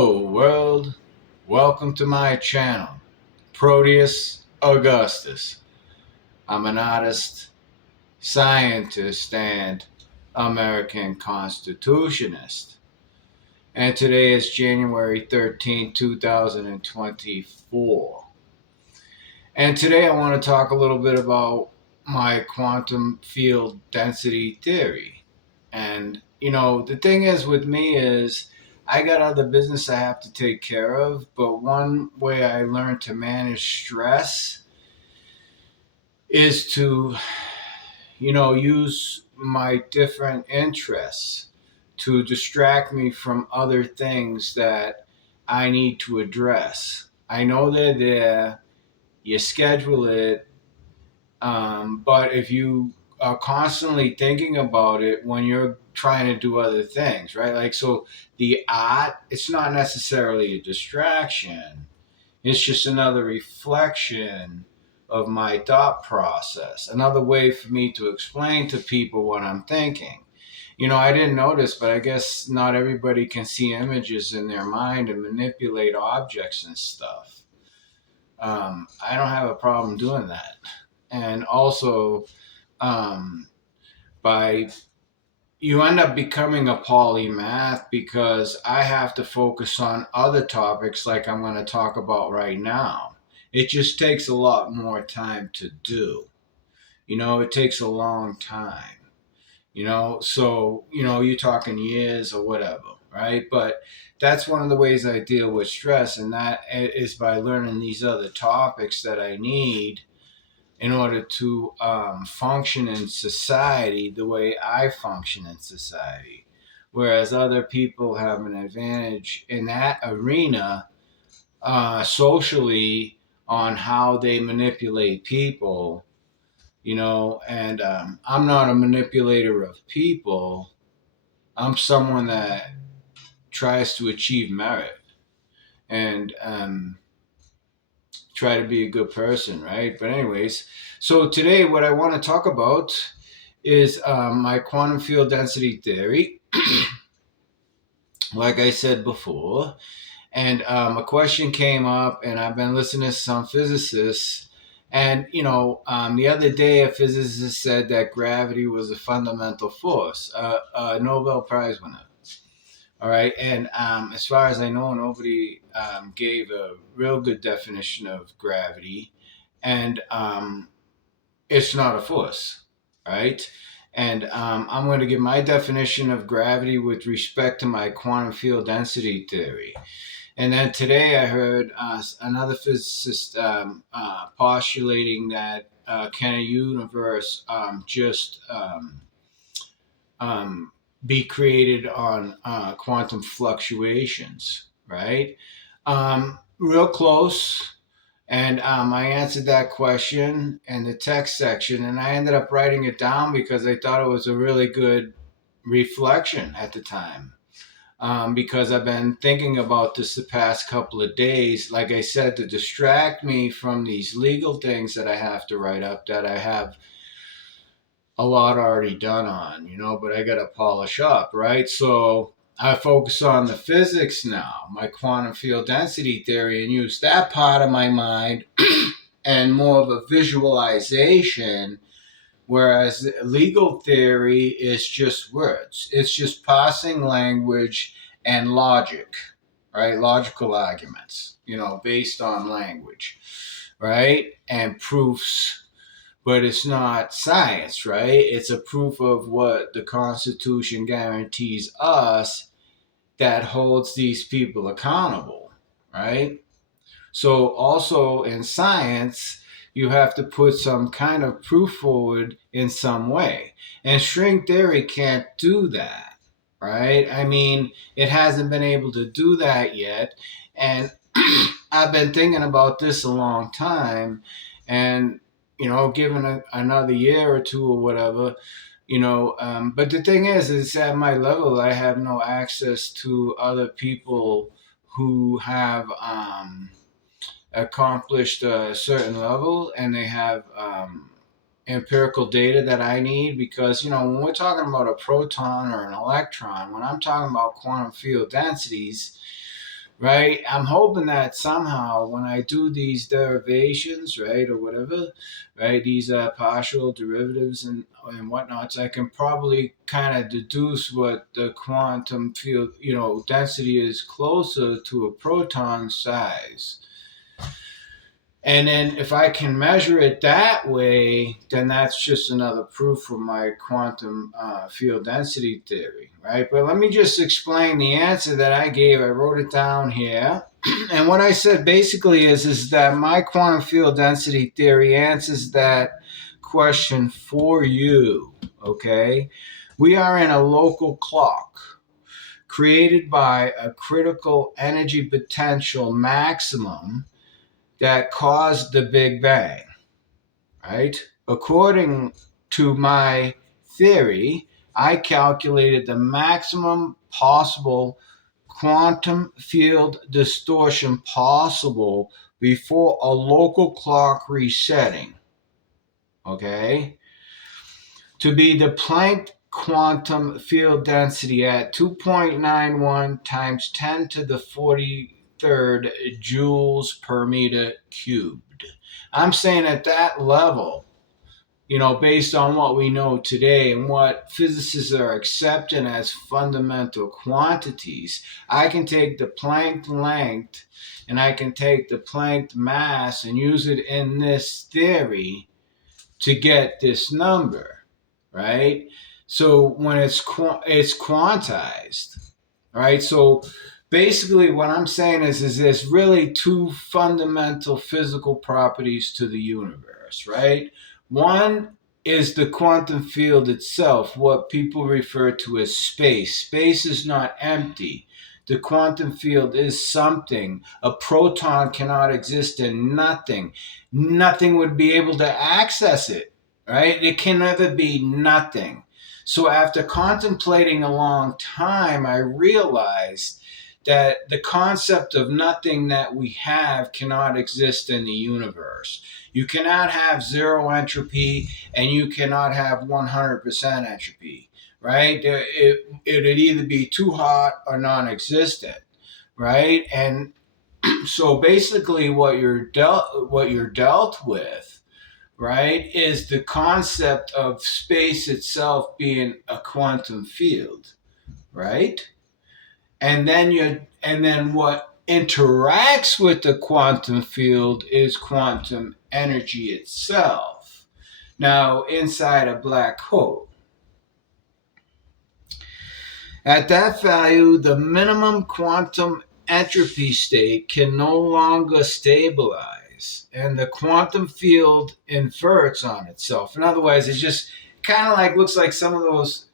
Hello, world. Welcome to my channel, Proteus Augustus. I'm an artist, scientist, and American Constitutionist. And today is January 13th, 2024. And today I want to talk a little bit about my quantum field density theory. And, the thing is with me is I got other business I have to take care of, but one way I learned to manage stress is to, use my different interests to distract me from other things that I need to address. I know they're there, you schedule it, but if you are constantly thinking about it when you're trying to do other things, right? Like, so the art, it's not necessarily a distraction, it's just another reflection of my thought process, another way for me to explain to people what I'm thinking. I didn't notice, but I guess not everybody can see images in their mind and manipulate objects and stuff. I don't have a problem doing that. And also, um, by you end up becoming a polymath because I have to focus on other topics like I'm going to talk about right now. It just takes a lot more time to do. It takes a long time. So you're talking years or whatever, right? But that's one of the ways I deal with stress, and that is by learning these other topics that I need in order to function in society the way I function in society. Whereas other people have an advantage in that arena socially on how they manipulate people, and I'm not a manipulator of people. I'm someone that tries to achieve merit and try to be a good person, right? But anyways, so today what I want to talk about is my quantum field density theory, like I said before. And a question came up, and I've been listening to some physicists. And, the other day, a physicist said that gravity was a fundamental force, a Nobel Prize winner. All right. And as far as I know, nobody gave a real good definition of gravity. And it's not a force, right? And I'm going to give my definition of gravity with respect to my quantum field density theory. And then today I heard another physicist postulating that can a universe just be created on quantum fluctuations, right? Real close. And I answered that question in the text section, and I ended up writing it down because I thought it was a really good reflection at the time. Because I've been thinking about this the past couple of days, like I said, to distract me from these legal things that I have to write up that I have a lot already done on, but I got to polish up, right? So I focus on the physics now, my quantum field density theory, and use that part of my mind and more of a visualization. Whereas legal theory is just words, it's just passing language and logic, right? Logical arguments, based on language, right? And proofs, but it's not science, right? It's a proof of what the Constitution guarantees us that holds these people accountable, right? So also in science, you have to put some kind of proof forward in some way. And string theory can't do that, right? I mean, it hasn't been able to do that yet. And I've been thinking about this a long time. And, given another year or two or whatever, but the thing is, it's at my level, I have no access to other people who have accomplished a certain level and they have empirical data that I need because, when we're talking about a proton or an electron, when I'm talking about quantum field densities, right? I'm hoping that somehow when I do these derivations, right, or whatever, right, these partial derivatives and whatnots, I can probably kind of deduce what the quantum field, density is closer to a proton size. And then if I can measure it that way, then that's just another proof for my quantum field density theory, right? But let me just explain the answer that I gave. I wrote it down here. And what I said basically is that my quantum field density theory answers that question for you, okay? We are in a local clock created by a critical energy potential maximum that caused the Big Bang, right? According to my theory, I calculated the maximum possible quantum field distortion possible before a local clock resetting, okay, to be the Planck quantum field density at 2.91 times 10 to the 43rd joules per meter cubed. I'm saying at that level, based on what we know today and what physicists are accepting as fundamental quantities, I can take the Planck length and I can take the Planck mass and use it in this theory to get this number, right? So when it's quantized, right? So basically what I'm saying is there's really two fundamental physical properties to the universe, right? One is the quantum field itself, what people refer to as space. Space is not empty. The quantum field is something. A proton cannot exist in nothing. Nothing would be able to access it, right? It can never be nothing. So after contemplating a long time, I realized that the concept of nothing that we have cannot exist in the universe. You cannot have zero entropy and you cannot have 100% entropy, right? It'd either be too hot or non-existent, right? And so basically what you're dealt with, right, is the concept of space itself being a quantum field, right? And then what interacts with the quantum field is quantum energy itself. Now, inside a black hole, at that value, the minimum quantum entropy state can no longer stabilize, and the quantum field inverts on itself. In other words, it just kind of looks like some of those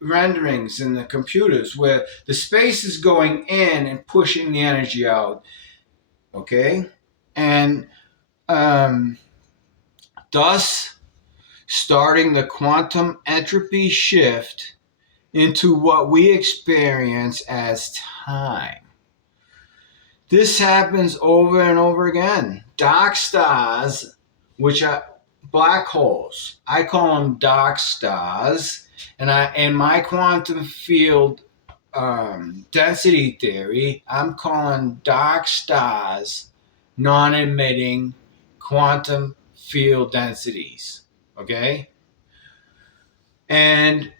renderings in the computers where the space is going in and pushing the energy out, okay? And thus starting the quantum entropy shift into what we experience as time. This happens over and over again. Dark stars, which are black holes, I call them dark stars. And in my quantum field density theory, I'm calling dark stars non-emitting quantum field densities. Okay? And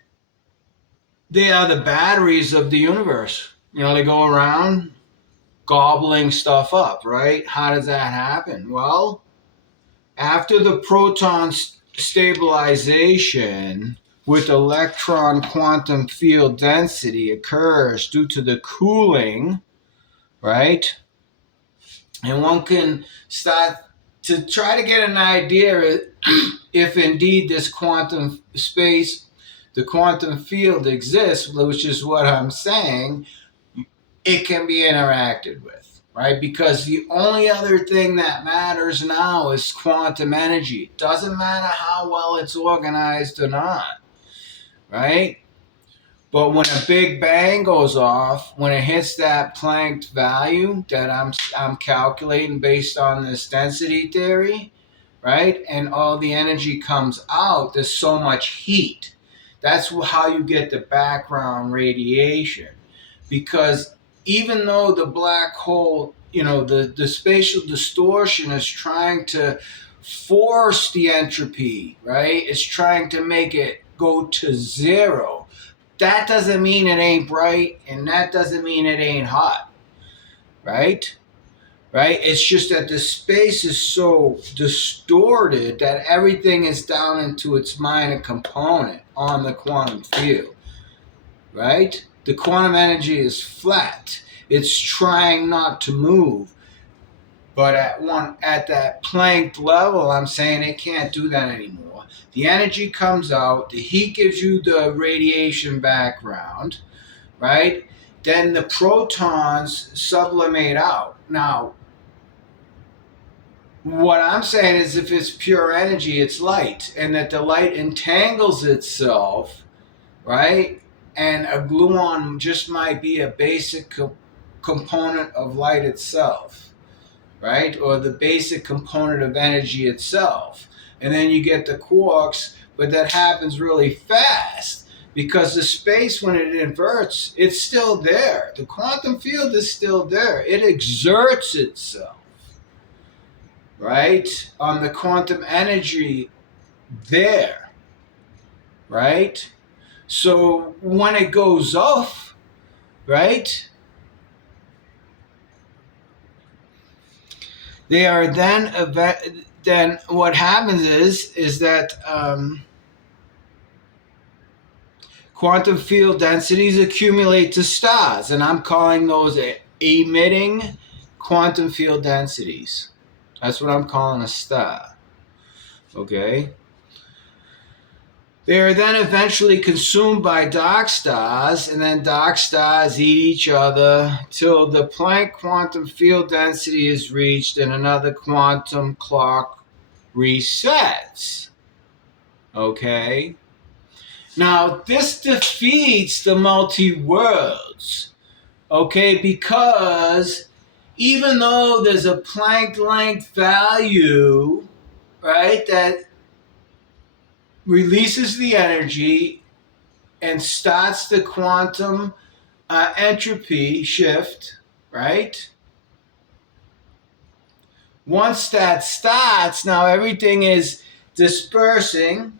they are the batteries of the universe. They go around gobbling stuff up, right? How does that happen? Well, after the proton stabilization with electron quantum field density occurs due to the cooling, right? And one can start to try to get an idea if indeed this quantum space, the quantum field exists, which is what I'm saying, it can be interacted with, right? Because the only other thing that matters now is quantum energy. It doesn't matter how well it's organized or not, right? But when a big bang goes off, when it hits that Planck value that I'm calculating based on this density theory, right? And all the energy comes out, there's so much heat. That's how you get the background radiation. Because even though the black hole, the spatial distortion is trying to force the entropy, right? It's trying to make it go to zero. That doesn't mean it ain't bright, and that doesn't mean it ain't hot, right? Right? It's just that the space is so distorted that everything is down into its minor component on the quantum field, right? The quantum energy is flat. It's trying not to move. But at that Planck level, I'm saying it can't do that anymore. The energy comes out, the heat gives you the radiation background, right? Then the protons sublimate out. Now, what I'm saying is if it's pure energy, it's light, and that the light entangles itself, right? And a gluon just might be a basic component of light itself, right? Or the basic component of energy itself. And then you get the quarks, but that happens really fast because the space, when it inverts, it's still there. The quantum field is still there. It exerts itself, right, on the quantum energy there, right? So when it goes off, right, they are then what happens is that quantum field densities accumulate to stars, and I'm calling those emitting quantum field densities. That's what I'm calling a star. Okay? They are then eventually consumed by dark stars, and then dark stars eat each other till the Planck quantum field density is reached and another quantum clock resets. Okay? Now, this defeats the multi-worlds, okay, because even though there's a Planck length value, right, that releases the energy and starts the quantum entropy shift, right? Once that starts, now everything is dispersing,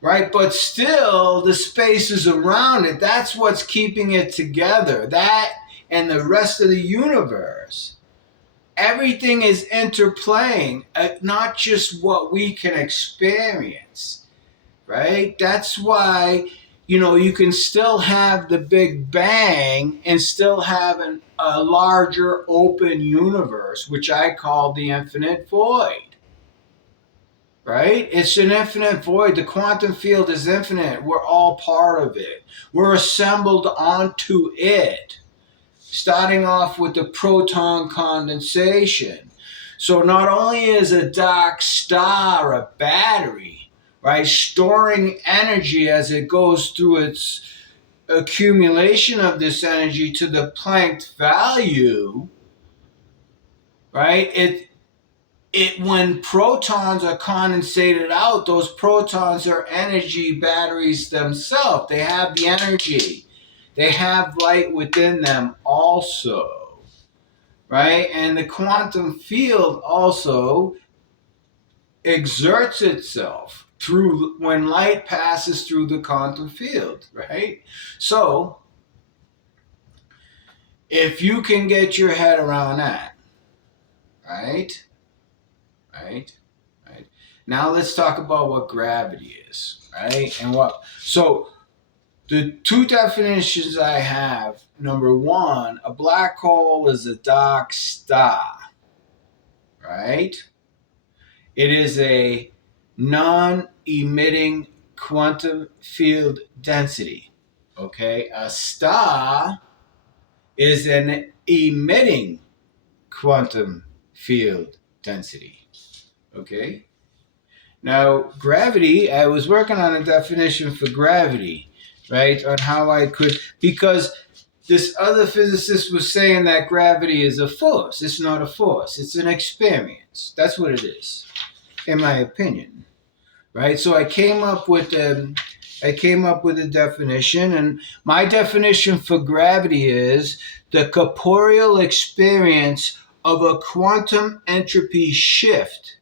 right? But still, the spaces around it, that's what's keeping it together. That and the rest of the universe. Everything is interplaying, not just what we can experience, right? That's why, you can still have the Big Bang and still have a larger open universe, which I call the infinite void. Right? It's an infinite void. The quantum field is infinite. We're all part of it. We're assembled onto it, starting off with the proton condensation. So not only is a dark star a battery, right, storing energy as it goes through its accumulation of this energy to the Planck value, right, when protons are condensated out, those protons are energy batteries themselves. They have the energy. They have light within them also, right? And the quantum field also exerts itself through when light passes through the quantum field, right? So, if you can get your head around that, right? Now let's talk about what gravity is, right? So the two definitions I have, number one, a black hole is a dark star, right? It is a non-emitting quantum field density, okay? A star is an emitting quantum field density, okay? Now, gravity, I was working on a definition for gravity, right? On how I could, because this other physicist was saying that gravity is a force. It's not a force. It's an experience. That's what it is, in my opinion, right? So I came up with I came up with a definition, and my definition for gravity is the corporeal experience of a quantum entropy shift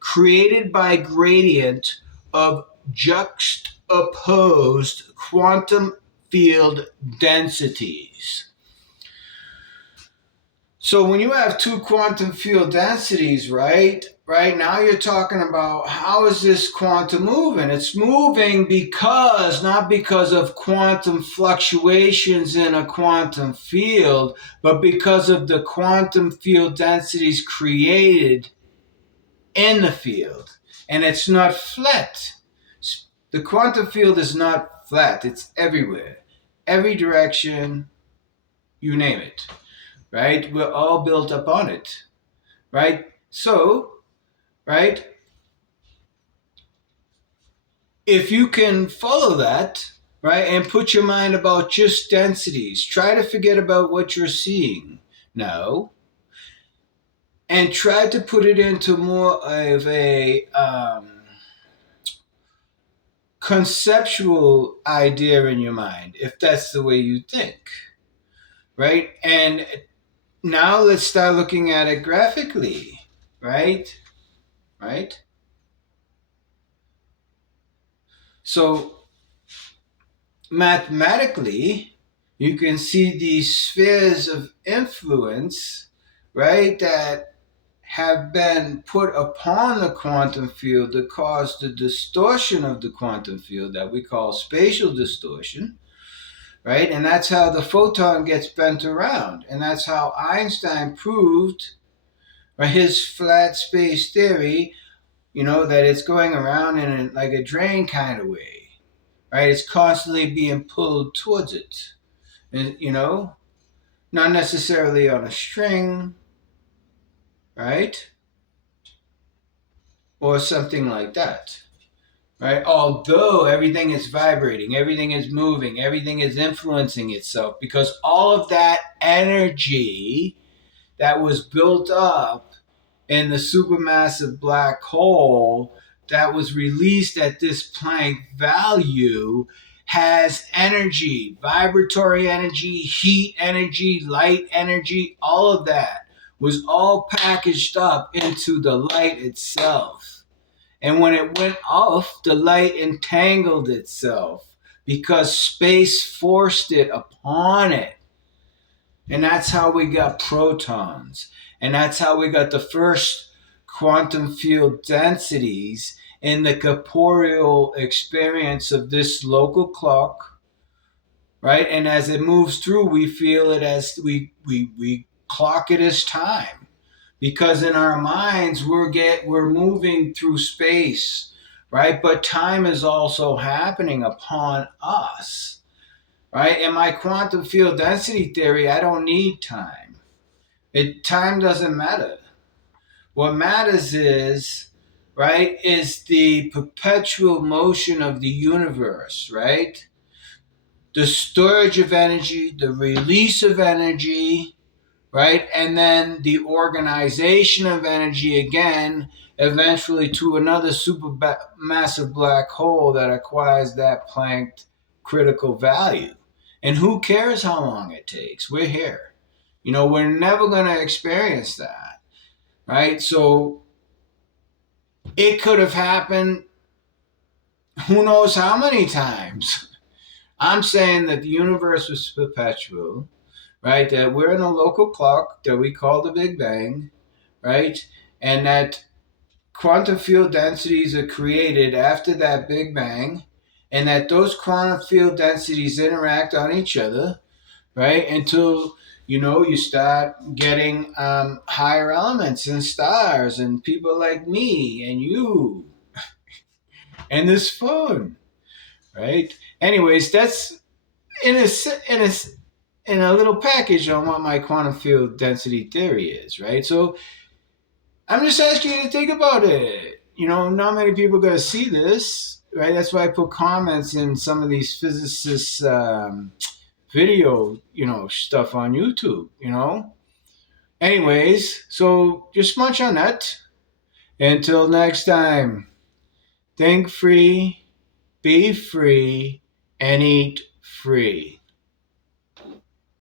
created by gradient of juxtaposed quantum field densities. So when you have two quantum field densities, right now you're talking about how is this quantum moving? It's moving because, not because of quantum fluctuations in a quantum field, but because of the quantum field densities created in the field. And it's not flat. The quantum field is not flat, it's everywhere, every direction, you name it, right? We're all built up on it, right? So, right, if you can follow that, right, and put your mind about just densities, try to forget about what you're seeing now, and try to put it into more of a conceptual idea in your mind, if that's the way you think, right? And now let's start looking at it graphically, right? Right? So mathematically, you can see these spheres of influence, right, that have been put upon the quantum field that cause the distortion of the quantum field that we call spatial distortion, right? And that's how the photon gets bent around. And that's how Einstein proved, right, his flat space theory, that it's going around in like a drain kind of way, right? It's constantly being pulled towards it, and, not necessarily on a string, right? Or something like that. Right? Although everything is vibrating, everything is moving, everything is influencing itself, because all of that energy that was built up in the supermassive black hole that was released at this Planck value has energy, vibratory energy, heat energy, light energy, all of that was all packaged up into the light itself. And when it went off, the light entangled itself because space forced it upon it. And that's how we got protons. And that's how we got the first quantum field densities in the corporeal experience of this local clock, right? And as it moves through, we feel it as we clock it as time. Because in our minds we're moving through space, right? But time is also happening upon us, right? In my quantum field density theory, I don't need time. Time doesn't matter. What matters is, right, is the perpetual motion of the universe, right? The storage of energy, the release of energy, right? And then the organization of energy again, eventually to another supermassive black hole that acquires that Planck critical value. And who cares how long it takes? We're here. We're never going to experience that, right? So it could have happened who knows how many times. I'm saying that the universe was perpetual, right? That we're in a local clock that we call the Big Bang, right? And that quantum field densities are created after that Big Bang, and that those quantum field densities interact on each other, right? Until you start getting higher elements and stars and people like me and you and this phone, right? Anyways, that's in a in a in a little package on what my quantum field density theory is, right? So I'm just asking you to think about it. Not many people are going to see this, right? That's why I put comments in some of these physicists' video, stuff on YouTube. Anyways, so just munch on that. Until next time, think free, be free and eat free.